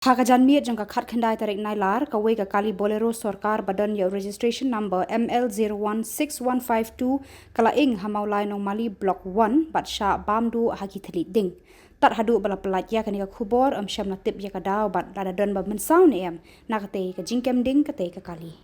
Hakajan miet jangka khat khendai tarik nailar kawe ka kali bolero sorkar badan ya registration number ML016152 kala ing hamaulai nong mali block 1 batsha bamdu hagi thali ding tat hadu bala pelat ya kanika khubor syam natip ya kadaw bat lada don ba mensau ne em nakate ka jingkem ding kate ka kali